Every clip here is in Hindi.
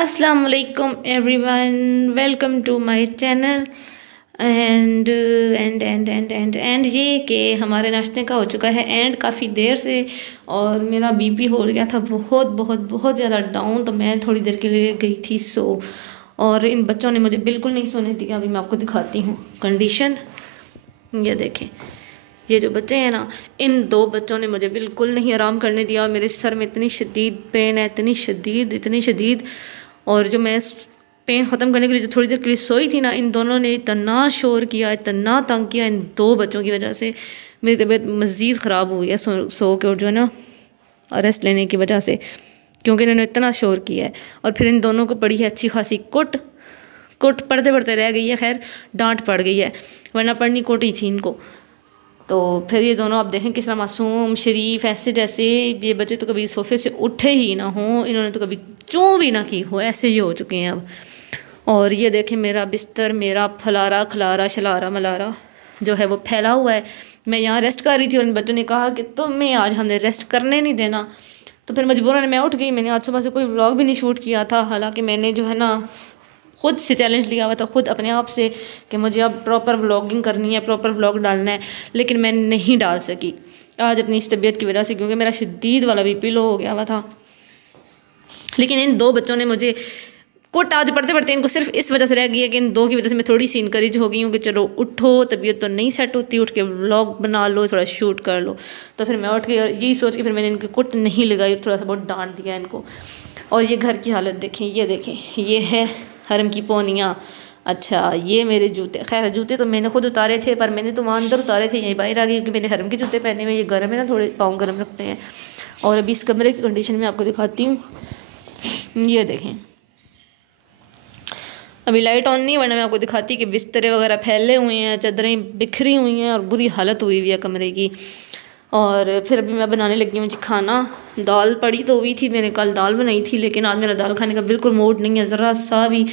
अस्सलाम वालेकुम everyone, welcome to my channel. And ये कि हमारे नाश्ते का हो चुका है एंड काफ़ी देर से, और मेरा बीपी हो गया था बहुत बहुत बहुत ज़्यादा डाउन। तो मैं थोड़ी देर के लिए गई थी और इन बच्चों ने मुझे बिल्कुल नहीं सोने दिया। अभी मैं आपको दिखाती हूँ कंडीशन। ये देखें, ये जो बच्चे हैं ना, इन दो बच्चों ने मुझे बिल्कुल नहीं आराम करने दिया। और मेरे सर में इतनी शदीद पेन है, इतनी शदीद। और जो मैं पेन ख़त्म करने के लिए जो थोड़ी देर के लिए सोई थी ना, इन दोनों ने इतना शोर किया, इतना तंग किया। इन दो बच्चों की वजह से मेरी तबीयत मज़ीद ख़राब हुई है सो के, और जो है ना रेस्ट लेने की वजह से, क्योंकि इन्होंने इतना शोर किया है। और फिर इन दोनों को पड़ी है अच्छी खासी कुट पढ़ते पढ़ते रह गई है। खैर डांट पड़ गई है, वरना पढ़नी कोटी थी इनको। तो फिर ये दोनों आप देखें किस तरह मासूम शरीफ ऐसे जैसे ये बच्चे तो कभी सोफे से उठे ही ना हों, इन्होंने तो कभी चूं भी ना की हो, ऐसे ही हो चुके हैं अब। और ये देखें मेरा बिस्तर, मेरा फलारा खलारा शलारा मलारा जो है वो फैला हुआ है। मैं यहाँ रेस्ट कर रही थी और इन बच्चों ने कहा कि तुम्हें आज हमने रेस्ट करने नहीं देना। तो फिर मजबूरन मैं उठ गई। मैंने आज सुबह से कोई व्लॉग भी नहीं शूट किया था, हालांकि मैंने जो है ना खुद से चैलेंज लिया हुआ था, खुद अपने आप से, कि मुझे अब प्रॉपर व्लॉगिंग करनी है, प्रॉपर व्लॉग डालना है। लेकिन मैं नहीं डाल सकी आज अपनी इस तबीयत की वजह से, क्योंकि मेरा शदीद वाला बीपी लो हो गया हुआ था। लेकिन इन दो बच्चों ने मुझे कुट आज पढ़ते पढ़ते इनको सिर्फ इस वजह से रह गई है कि इन दो की वजह से मैं थोड़ी सी इनकरेज हो गई हूँ कि चलो उठो, तबीयत तो नहीं सेट होती, उठ के व्लॉग बना लो, थोड़ा शूट कर लो। तो फिर मैं उठ गई और यही सोच के फिर मैंने इनकी कुट नहीं लगाई, थोड़ा सा बहुत डांट दिया इनको। और ये घर की हालत देखें, ये देखें, ये है हरम की पोनियाँ। अच्छा, ये मेरे जूते, खैर जूते तो मैंने खुद उतारे थे, पर मैंने तो वहाँ अंदर उतारे थे, यहीं बाहर आ गई क्योंकि मैंने हरम के जूते पहने हुए। ये गर्म है ना, थोड़े पाँव गर्म रखते हैं। और अभी इस कमरे की कंडीशन में आपको दिखाती हूँ। ये देखें, अभी लाइट ऑन नहीं, वरना मैं आपको दिखाती कि बिस्तरे वगैरह फैले हुए हैं, चादरें बिखरी हुई हैं और बुरी हालत हुई हुई है कमरे की। और फिर अभी मैं बनाने लगी हूँ जी खाना। दाल पड़ी तो हुई थी, मैंने कल दाल बनाई थी, लेकिन आज मेरा दाल खाने का बिल्कुल मूड नहीं है ज़रा सा भी।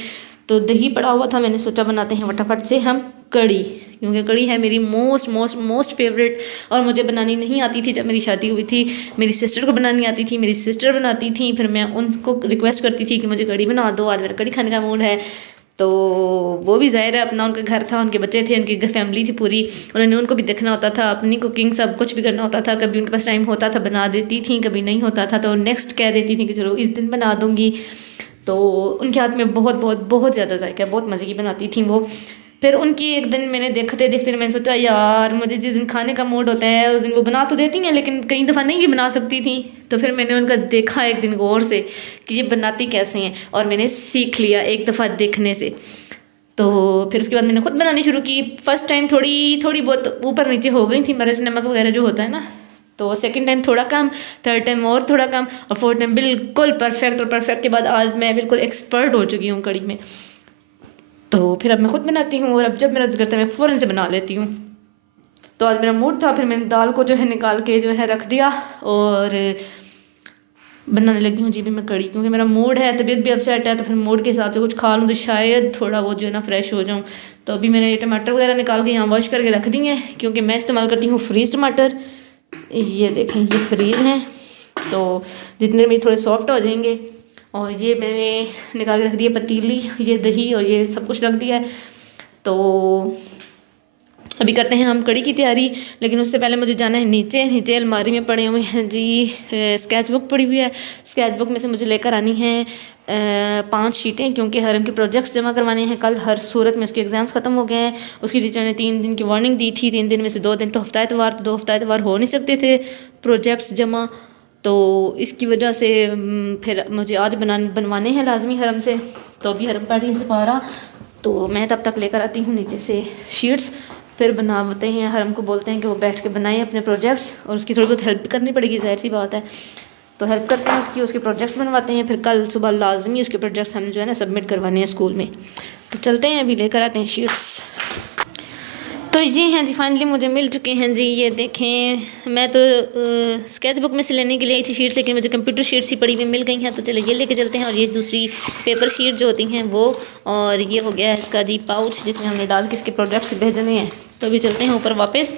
तो दही पड़ा हुआ था, मैंने सोचा बनाते हैं फटाफट से हम कड़ी, क्योंकि कड़ी है मेरी मोस्ट मोस्ट मोस्ट फेवरेट। और मुझे बनानी नहीं आती थी जब मेरी शादी हुई थी, मेरी सिस्टर को बनानी आती थी, मेरी सिस्टर बनाती थी। फिर मैं उनको रिक्वेस्ट करती थी कि मुझे कड़ी बना दो, आज मेरा कड़ी खाने का मूड है। तो वो भी ज़ाहिर है अपना उनका घर था, उनके बच्चे थे, उनकी फैमिली थी पूरी, उन्होंने उनको भी देखना होता था, अपनी कुकिंग सब कुछ भी करना होता था। कभी उनके पास टाइम होता था बना देती थी, कभी नहीं होता था तो नेक्स्ट कह देती थी कि चलो इस दिन बना दूँगी। तो उनके हाथ में बहुत बहुत बहुत ज़्यादा जायका है, बहुत मज़े की बनाती थी वो। फिर उनकी एक दिन मैंने देखते देखते मैंने सोचा यार मुझे जिस दिन खाने का मूड होता है उस दिन वो बना तो देती हैं, लेकिन कई दफ़ा नहीं भी बना सकती थी। तो फिर मैंने उनका देखा एक दिन गौर से कि ये बनाती कैसे हैं, और मैंने सीख लिया एक दफ़ा देखने से। तो फिर उसके बाद मैंने खुद बनानी शुरू की। फर्स्ट टाइम थोड़ी बहुत ऊपर नीचे हो गई थी, मिर्च नमक वगैरह जो होता है ना। तो सेकंड टाइम थोड़ा कम, थर्ड टाइम और थोड़ा कम, और फोर्थ टाइम बिल्कुल परफेक्ट। और परफेक्ट के बाद आज मैं बिल्कुल एक्सपर्ट हो चुकी हूँ कड़ी में। तो फिर अब मैं खुद बनाती हूँ, और अब जब मेरा दिल करता है मैं फ़ौरन से बना लेती हूँ। तो आज मेरा मूड था, फिर मैंने दाल को जो है निकाल के जो है रख दिया और बनाने लगी हूँ जी भी मैं कड़ी, क्योंकि मेरा मूड है, तबीयत भी अपसेट है। तो फिर मूड के हिसाब से कुछ खा लूँ तो शायद थोड़ा वो जो है ना फ्रेश हो जाऊँ। तो अभी मैंने ये टमाटर वगैरह निकाल के यहाँ वॉश करके रख दिए हैं, क्योंकि मैं इस्तेमाल करती हूँ फ्रीज़ टमाटर। ये देखें, ये फ्रीज़ हैं, तो जितने में थोड़े सॉफ्ट हो जाएंगे। और ये मैंने निकाल के रख दिया पतीली, ये दही और ये सब कुछ रख दिया है। तो अभी करते हैं हम कड़ी की तैयारी, लेकिन उससे पहले मुझे जाना है नीचे अलमारी में पड़े हुए हैं जी स्केच बुक पड़ी हुई है। स्केच बुक में से मुझे लेकर आनी है 5 शीटें, क्योंकि हरम के प्रोजेक्ट्स जमा करवाने हैं। कल हर सूरत में उसके एग्ज़ाम्स ख़त्म हो गए हैं। उसकी टीचर ने 3 दिन की वार्निंग दी थी, 3 दिन में से 2 दिन तो हफ्ता एतवार, तो 2 हफ्ता एतवार हो नहीं सकते थे प्रोजेक्ट्स जमा। तो इसकी वजह से फिर मुझे आज बनवाने हैं लाजमी हरम से। तो अभी हरम पार्टी से पारा, तो मैं तब तक लेकर आती हूँ नीचे से शीट्स, फिर बनाते हैं। हरम को बोलते हैं कि वो बैठ के बनाएं अपने प्रोजेक्ट्स, और उसकी थोड़ी बहुत हेल्प करनी पड़ेगी, जाहिर सी बात है। तो हेल्प करते हैं उसके प्रोजेक्ट्स बनवाते हैं। फिर कल सुबह लाजमी उसके प्रोजेक्ट्स हम जो है ना सबमिट करवाने हैं स्कूल में। तो चलते हैं, अभी लेकर आते हैं शीट्स। तो ये हैं जी, फाइनली मुझे मिल चुके हैं जी। ये देखें, मैं तो स्केच बुक में से लेने के लिए आई थी शीट्स, लेकिन मुझे कंप्यूटर शीट्स ही पड़ी हुई मिल गई हैं। तो चलो ये लेके चलते हैं। और ये दूसरी पेपर शीट जो होती हैं वो, और ये हो गया है इसका जी पाउच, जिसमें हमने डाल के इसके प्रोडक्ट्स भेजने हैं। तो अभी चलते हैं ऊपर वापस,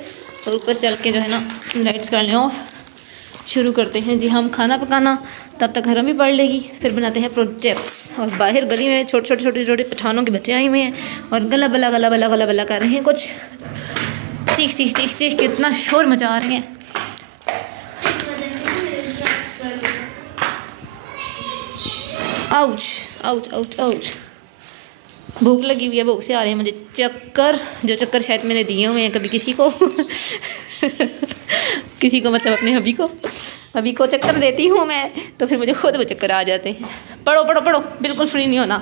और ऊपर चल के जो है ना लाइट्स कर लें ऑफ, शुरू करते हैं जी हम खाना पकाना। तब तक घर में पढ़ लेगी, फिर बनाते हैं प्रोजेक्ट्स। और बाहर गली में छोटे पठानों के बच्चे आए हुए हैं और गला बला कर रहे हैं कुछ। चीख कितना शोर मचा रहे हैं। Ouch ouch ouch ouch. भूख लगी हुई है, भूख से आ रहे हैं मुझे चक्कर, जो चक्कर शायद मैंने दिए हुए हैं कभी किसी को किसी को मतलब अपने अभी को चक्कर देती हूँ मैं, तो फिर मुझे खुद वो चक्कर आ जाते हैं। पढ़ो बिल्कुल फ्री नहीं होना।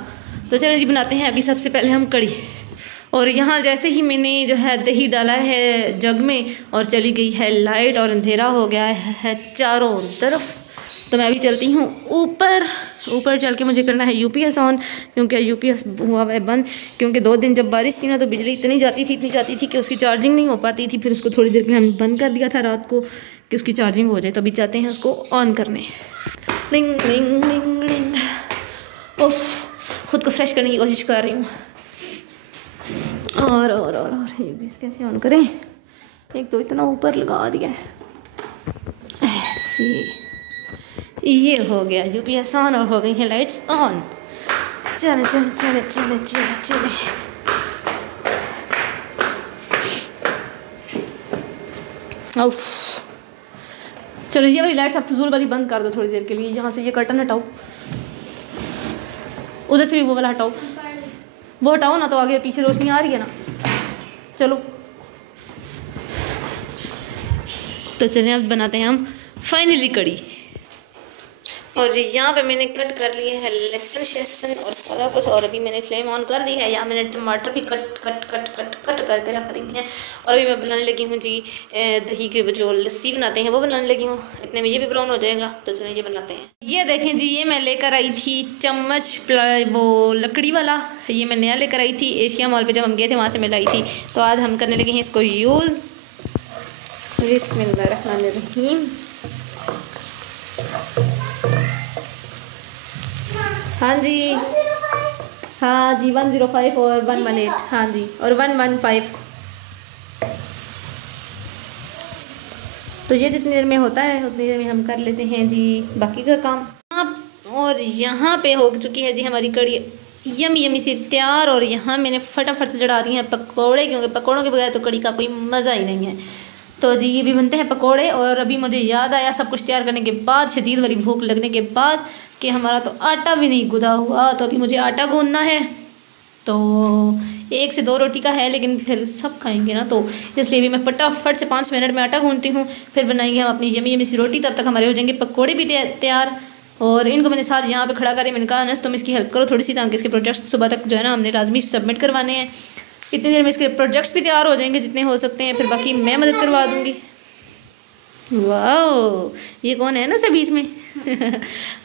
तो चलो जी बनाते हैं अभी सबसे पहले हम कड़ी। और यहाँ जैसे ही मैंने जो है दही डाला है जग में और चली गई है लाइट और अंधेरा हो गया है चारों तरफ, तो मैं अभी चलती हूँ ऊपर चल के मुझे करना है यूपीएस ऑन, क्योंकि यूपीएस हुआ है बंद। क्योंकि 2 दिन जब बारिश थी ना तो बिजली इतनी जाती थी कि उसकी चार्जिंग नहीं हो पाती थी। फिर उसको थोड़ी देर के लिए हम बंद कर दिया था रात को कि उसकी चार्जिंग हो जाए। तो अभी चाहते हैं उसको ऑन करने। Ring ring ring ring. ओफ, खुद को फ्रेश करने की कोशिश कर रही हूँ। और यूपीएस कैसे ऑन करें? एक तो इतना ऊपर लगा दिया है ऐसे। ये हो गया यूपीएस ऑन और हो गई है लाइट्स ऑन। चले चलो ये वाली लाइट्स आप फजूल वाली बंद कर दो थोड़ी देर के लिए। यहाँ से ये कर्टन हटाओ, उधर से भी वो वाला हटाओ, वो हटाओ ना, तो आगे पीछे रोशनी आ रही है ना। चलो तो चलिए अब बनाते हैं हम फाइनली कड़ी। और यहाँ पे मैंने कट कर लिए है लहसुन और सारा कुछ, और अभी मैंने फ्लेम ऑन कर दी है। यहाँ मैंने टमाटर भी कट करके रख दी हैं। और अभी मैं बनाने लगी हूँ जी दही के जो लस्सी बनाते हैं वो बनाने लगी हूँ। इतने में ये भी ब्राउन हो जाएगा। तो चलिए ये बनाते हैं। ये देखें जी, ये मैं लेकर आई थी चम्मच, वो लकड़ी वाला। ये मैं नया लेकर आई थी एशिया मॉल पर, जब हम गए थे वहाँ से मैं लाई थी। तो आज हम करने लगे हैं इसको यूज़। बिस्मिल्लाहिर्रहमानिर्रहीम। हाँ जी 105 और 118। हाँ जी और 115। तो ये जितनी देर में होता है उतनी देर में हम कर लेते हैं जी बाकी का काम। और यहाँ पे हो चुकी है जी हमारी कड़ी यमी सी तैयार। और यहाँ मैंने फटाफट से चढ़ा दी हैं पकौड़े, क्योंकि पकौड़ों के बगैर तो कड़ी का कोई मज़ा ही नहीं है। तो जी ये भी बनते हैं पकौड़े। और अभी मुझे याद आया सब कुछ तैयार करने के बाद, शदीद वाली भूख लगने के बाद, कि हमारा तो आटा भी नहीं गूंदा हुआ। तो अभी मुझे आटा गूंदना है। तो 1 से 2 रोटी का है, लेकिन फिर सब खाएंगे ना, तो इसलिए भी मैं फटाफट से 5 मिनट में आटा गूंदती हूँ। फिर बनाएंगे हम अपनी यमी सी रोटी। तब तक हमारे हो जाएंगे पकौड़े भी तैयार। और इनको मैंने सारे यहाँ पे खड़ा कर, मैंने कहा अनस तुम इसकी हेल्प करो थोड़ी सी, ताकि इसके प्रोजेक्ट्स सुबह तक जो है ना हमने लाजमी सबमिट करवाने हैं। इतनी देर में इसके प्रोजेक्ट्स भी तैयार हो जाएंगे जितने हो सकते हैं, फिर बाकी मैं मदद करवा दूँगी। वाओ, ये कौन है ना सब बीच में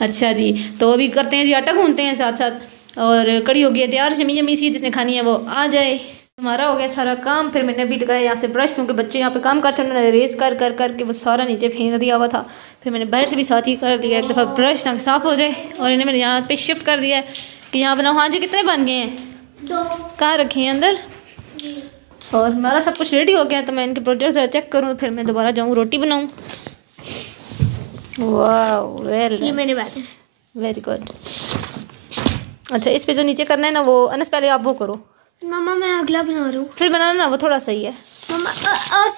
अच्छा जी, तो अभी करते हैं जी आटा गूंदते हैं साथ साथ। और कड़ी हो गई है तैयार यमी सी, जिसने खानी है वो आ जाए। हमारा हो गया सारा काम। फिर मैंने अभी लगाया यहाँ से ब्रश, क्योंकि बच्चे यहाँ पे काम करते हैं, उन्होंने रेस कर के वो सारा नीचे फेंक दिया हुआ था। फिर मैंने बाहर से भी साथ ही कर दिया एक दफ़ा ब्रश, ताकि साफ़ हो जाए। और इन्हें मैंने यहाँ पे शिफ्ट कर दिया है कि यहाँ बनाओ। हाँ जी, कितने बन गए हैं? 2। कहाँ रखे हैं? अंदर। और हमारा सब कुछ रेडी हो गया। तो मैं इनके प्रोजेक्ट ज़रा चेक करूँ, फिर मैं दोबारा जाऊँ रोटी बनाऊँ। वाह वेल, ये मेरी बात है। Very good. अच्छा, इस पे जो नीचे करना है ना वो अनस पहले आप वो करो। मामा मैं अगला बना रहा हूँ। फिर बनाना ना, वो थोड़ा सही है। मामा और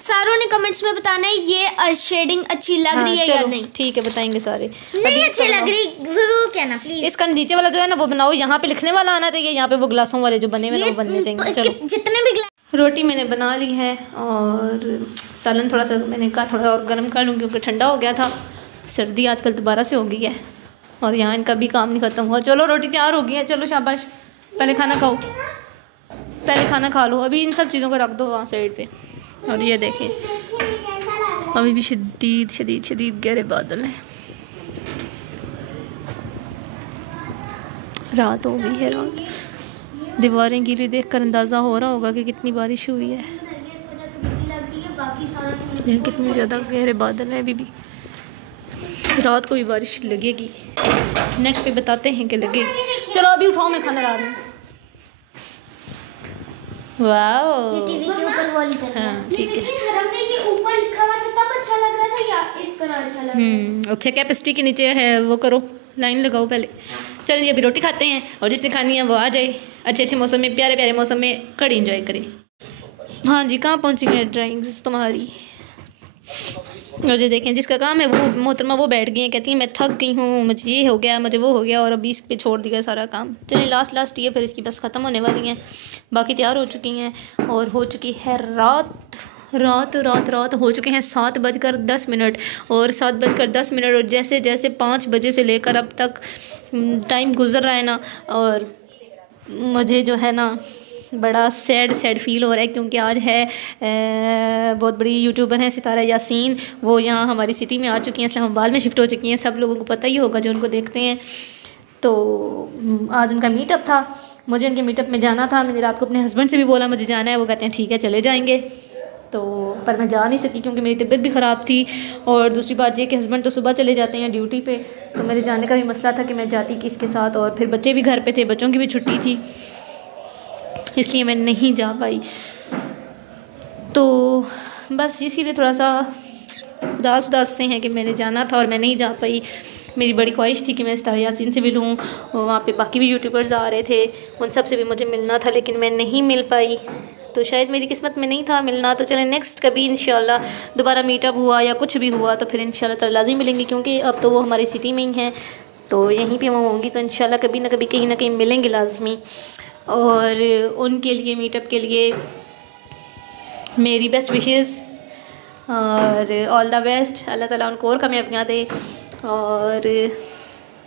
सारों ने कमेंट्स में बताना है ये शेडिंग अच्छी लग रही है या नहीं। ठीक है, बताएंगे सारे। नहीं अच्छी लग रही जरूर कहना प्लीज। इसका नीचे वाला जो है ना वो बनाओ, यहाँ पे लिखने वाला आना चाहिए। यहाँ पे वो ग्लासों वाले जो बने हुए वो बनने चाहिए। चलो, जितने भी रोटी मैंने बना ली है। और सालन थोड़ा सा मैंने कहा थोड़ा और गर्म कर लूँ, क्योंकि ठंडा हो गया था। सर्दी आजकल दोबारा से हो गई है। और यहाँ इनका भी काम नहीं ख़त्म हुआ। चलो रोटी तैयार हो गई है, चलो शाबाश, पहले खाना खाओ, पहले खाना खा लो। अभी इन सब चीज़ों को रख दो वहाँ साइड पे। और ये देखें अभी भी शदीद गहरे बादल हैं। रात हो गई है। रात दीवारें गीली देखकर अंदाज़ा हो रहा होगा कि कितनी बारिश हुई है। कितने ज़्यादा गहरे बादल हैं। अभी भी रात को भी बारिश लगेगी, नेट पे बताते हैं कि लगेगी। चलो अभी उठाओ, मैं खाना ला रही हूँ। वाओ, ये टीवी के ऊपर वो लिखा है। हाँ ठीक है। हमने ये ऊपर लिखा हुआ था तब अच्छा लग रहा था, या इस तरह अच्छा लग अच्छा कैपेसिटी के नीचे है वो करो, लाइन लगाओ पहले। चलिए अभी रोटी खाते हैं और जिसने खानी है वो आ जाए। अच्छे अच्छे मौसम में, प्यारे प्यारे मौसम में कड़ी एंजॉय करें। हाँ जी, कहाँ पहुँची है ड्राइंग्स तुम्हारी? और ये देखें जिसका काम है वो मोहतरमा वो बैठ गई हैं, कहती हैं मैं थक गई हूँ, मुझे ये हो गया, मुझे वो हो गया, और अभी इस पे छोड़ दिया सारा काम। चलिए लास्ट ये फिर इसकी बस ख़त्म होने वाली हैं। बाकी तैयार हो चुकी हैं और हो चुकी है रात हो चुके हैं 7:10 और 7:10 और जैसे जैसे 5 बजे से लेकर अब तक टाइम गुजर रहा है ना, और मुझे जो है ना बड़ा सैड फील हो रहा है, क्योंकि आज है बहुत बड़ी यूट्यूबर हैं सितारा यासीन, वो यहाँ हमारी सिटी में आ चुकी हैं, इस्लामाबाद में शिफ्ट हो चुकी हैं। सब लोगों को पता ही होगा जो उनको देखते हैं। तो आज उनका मीटअप था, मुझे उनके मीटअप में जाना था। मैंने रात को अपने हस्बैंड से भी बोला मुझे जाना है, वो कहते हैं ठीक है चले जाएंगे। तो पर मैं जा नहीं सकी क्योंकि मेरी तबीयत भी ख़राब थी, और दूसरी बात ये कि हस्बैंड तो सुबह चले जाते हैं ड्यूटी पे, तो मेरे जाने का भी मसला था कि मैं जाती किसके साथ, और फिर बच्चे भी घर पे थे, बच्चों की भी छुट्टी थी, इसलिए मैं नहीं जा पाई। तो बस इसीलिए थोड़ा सा उदास से हैं कि मैंने जाना था और मैं नहीं जा पाई। मेरी बड़ी ख्वाहिश थी कि मैं सितारा यासीन से मिलूँ, वहाँ पे बाकी भी यूट्यूबर्स आ रहे थे, उन सब से भी मुझे मिलना था, लेकिन मैं नहीं मिल पाई। तो शायद मेरी किस्मत में नहीं था मिलना। तो चलें नेक्स्ट कभी इंशाल्लाह दोबारा मीटअप हुआ या कुछ भी हुआ तो फिर इंशाल्लाह ताला लाज़मी मिलेंगे, क्योंकि अब तो वो हमारी सिटी में ही हैं, तो यहीं पे वो होंगी, तो इंशाल्लाह कभी ना कभी कहीं ना कहीं मिलेंगे लाजमी। और उनके लिए मीटअप के लिए मेरी बेस्ट विशेज़ और ऑल द बेस्ट। अल्लाह ताला उनको और कामयाबियाँ दे और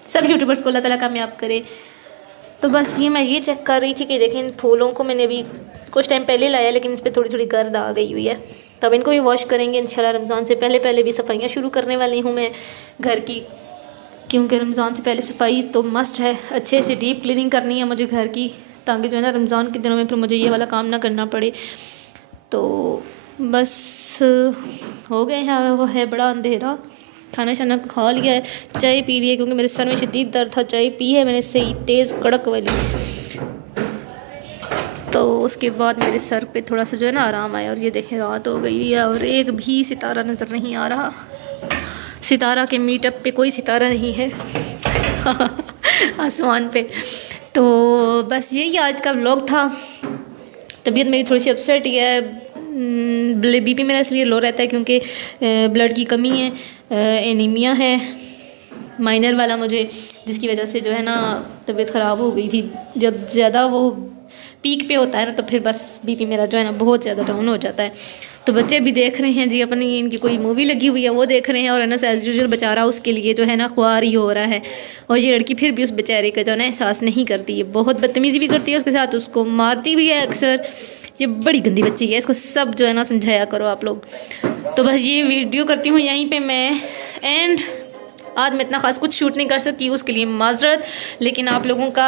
सब यूट्यूबर्स को अल्लाह ताला कामयाब करे। तो बस ये मैं ये चेक कर रही थी कि देखें इन फूलों को मैंने अभी कुछ टाइम पहले लाया, लेकिन इस पर थोड़ी गर्द आ गई हुई है, तब इनको भी वॉश करेंगे इंशाल्लाह। रमज़ान से पहले भी सफाइयाँ शुरू करने वाली हूँ मैं घर की, क्योंकि रमज़ान से पहले सफाई तो मस्ट है, अच्छे से डीप क्लीनिंग करनी है मुझे घर की, ताकि जो है ना रमज़ान के दिनों में फिर मुझे ये वाला काम ना करना पड़े। तो बस हो गए हैं, वो है बड़ा अंधेरा, खाना शाना खा लिया है, चाय पी ली है क्योंकि मेरे सर में शदीद दर्द था, चाय पी है मैंने सही तेज़ कड़क वाली। तो उसके बाद मेरे सर पे थोड़ा सा जो है ना आराम आया, और ये देखें रात हो गई है और एक भी सितारा नज़र नहीं आ रहा। सितारा के मीटअप पे कोई सितारा नहीं है आसमान पे। तो बस यही आज का व्लॉग था। तबीयत मेरी थोड़ी सी अपसेट ही है, बीपी मेरा इसलिए लो रहता है क्योंकि ब्लड की कमी है, एनीमिया है माइनर वाला मुझे, जिसकी वजह से जो है ना तबीयत ख़राब हो गई थी। जब ज़्यादा वो पीक पे होता है ना तो फिर बस बीपी मेरा जो है ना बहुत ज़्यादा डाउन हो जाता है। तो बच्चे भी देख रहे हैं जी अपनी, इनकी कोई मूवी लगी हुई है वो देख रहे हैं, और एज यूजुअल बेचारा उसके लिए जो है ना ख्वार ही हो रहा है, और ये लड़की फिर भी उस बेचारे का जो है ना एहसास नहीं करती है, बहुत बदतमीज़ी भी करती है उसके साथ, उसको मारती भी है अक्सर। ये बड़ी गंदी बच्ची है, इसको सब जो है ना समझाया करो आप लोग। तो बस ये वीडियो करती हूँ यहीं पे मैं एंड। आज मैं इतना खास कुछ शूट नहीं कर सकती, उसके लिए माजरत, लेकिन आप लोगों का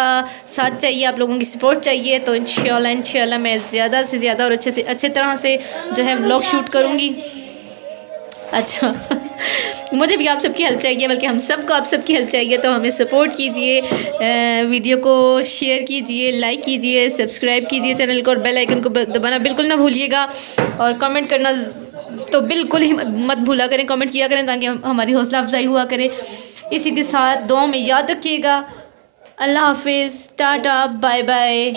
साथ चाहिए, आप लोगों की सपोर्ट चाहिए। तो इंशाल्लाह मैं ज़्यादा से ज़्यादा और अच्छे तरह से जो है व्लॉग शूट करूँगी। अच्छा मुझे भी आप सबकी हेल्प चाहिए, बल्कि हम सबको आप सबकी हेल्प चाहिए, तो हमें सपोर्ट कीजिए, वीडियो को शेयर कीजिए, लाइक कीजिए, सब्सक्राइब कीजिए चैनल को, और बेल आइकन को दबाना बिल्कुल ना भूलिएगा, और कमेंट करना तो बिल्कुल ही मत भूला करें, कमेंट किया करें ताकि हमारी हौसला अफजाई हुआ करे। इसी के साथ दुआ में याद रखिएगा। अल्लाह हाफिज़, टाटा, बाय बाय।